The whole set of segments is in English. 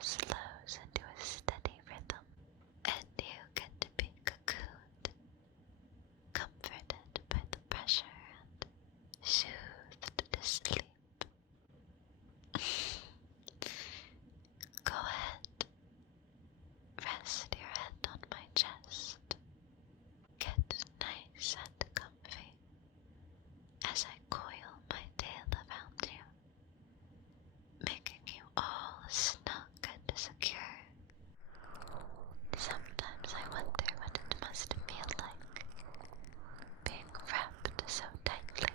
slows into a steady rhythm, and you get to be cocooned, comforted by the pressure and soothed to sleep. Go ahead, rest your head on my chest, get nice and comfy as I coil my tail around you, making you all snug and secure. Sometimes I wonder what it must feel like, being wrapped so tightly,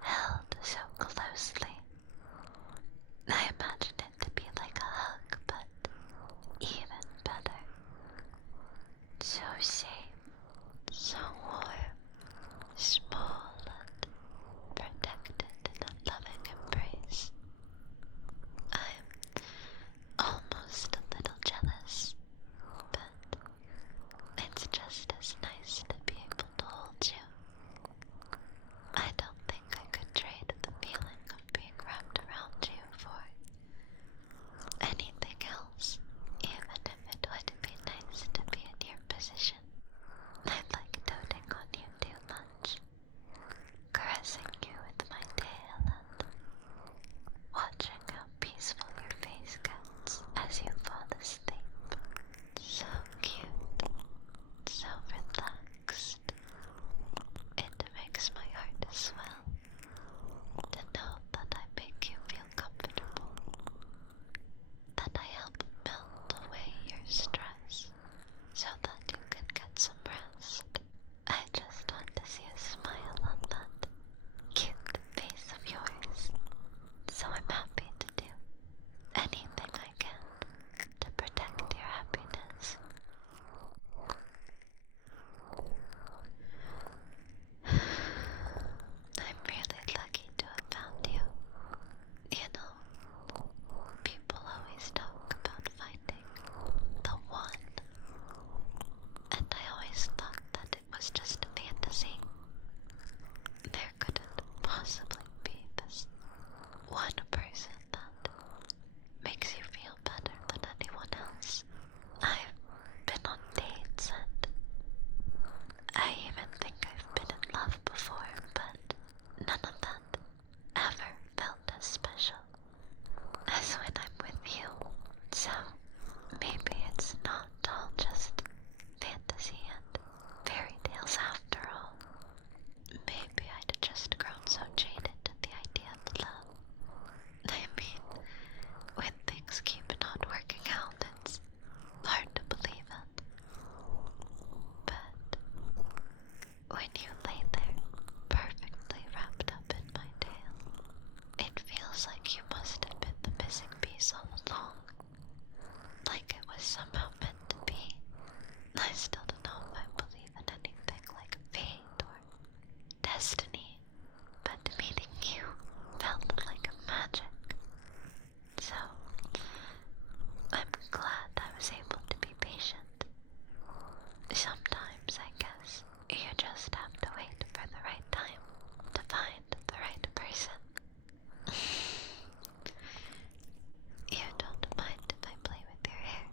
held so closely. I imagine it to be like a hug, but even better. So safe, so warm, small and protected in a loving embrace. I'm almost a little jealous, but it's just as nice to be able to hold you. I don't think I could trade the feeling of being wrapped around you for anything else, even if it would be nice to be in your position. I like doting on you too much, caressing you with my tail and watching how peaceful your face gets as you fall asleep. So cute, so relaxed. It makes my heart swell to know that I make you feel comfortable, that I help melt away your stress so that you can get some rest. I just want to see a smile on that cute face of yours, so I'm happy to do anything I can to protect your happiness. I'm really lucky to have found you. You know, people always talk about finding the one, and I always thought that it was just a fantasy. There couldn't possibly be this one person that makes you feel better than anyone else. I've been on dates and I even think I've been in love before, but none of that ever felt as special as when I'm with you. So maybe it's not all just fantasy and fairy tales after all. Maybe I'd just grown so jaded to the idea of love. I mean, when things keep not working out, it's hard to believe it. But when you lay there, perfectly wrapped up in my tail, it feels like you must have been the missing piece all along. Like it was somehow meant to be. I still don't know if I believe in anything like fate or destiny, but meeting you felt like magic. So, I'm glad I was able to be patient. Sometimes, I guess, you just have to wait for the right time to find the right person. You don't mind if I play with your hair?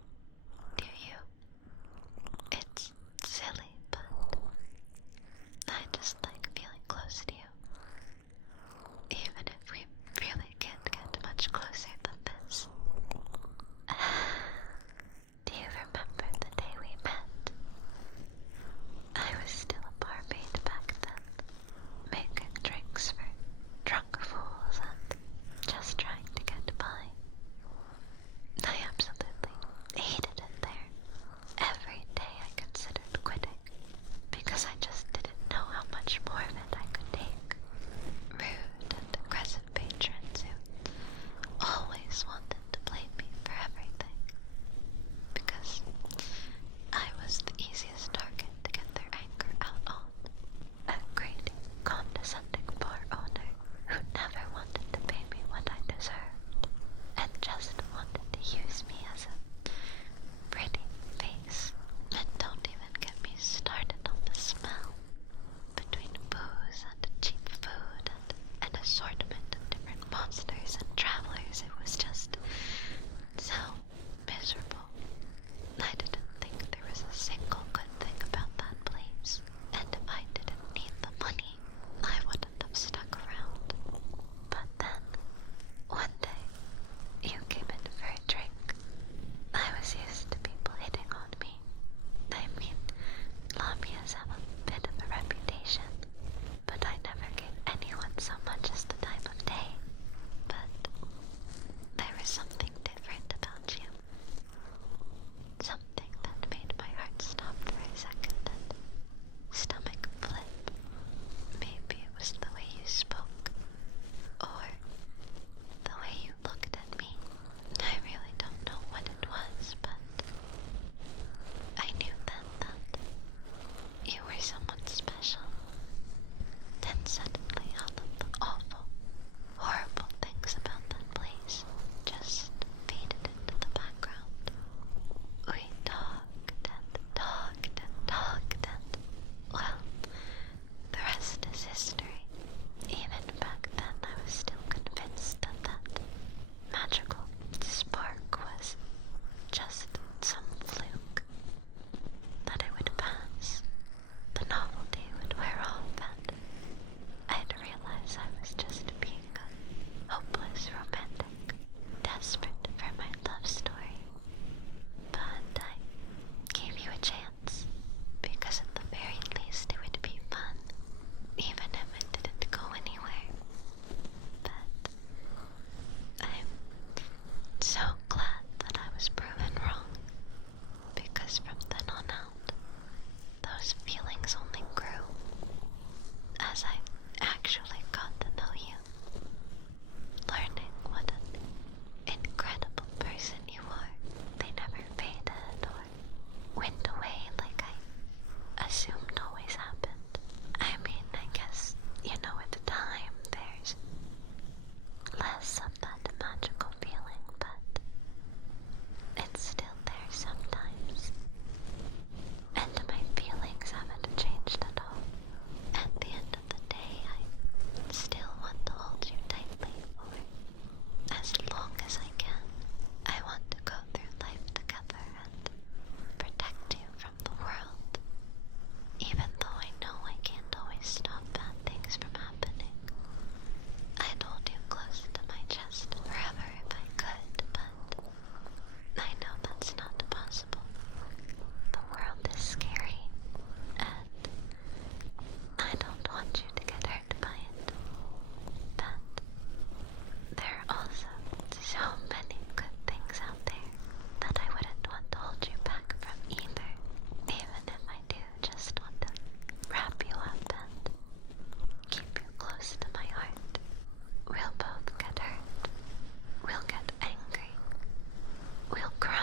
we'll cry.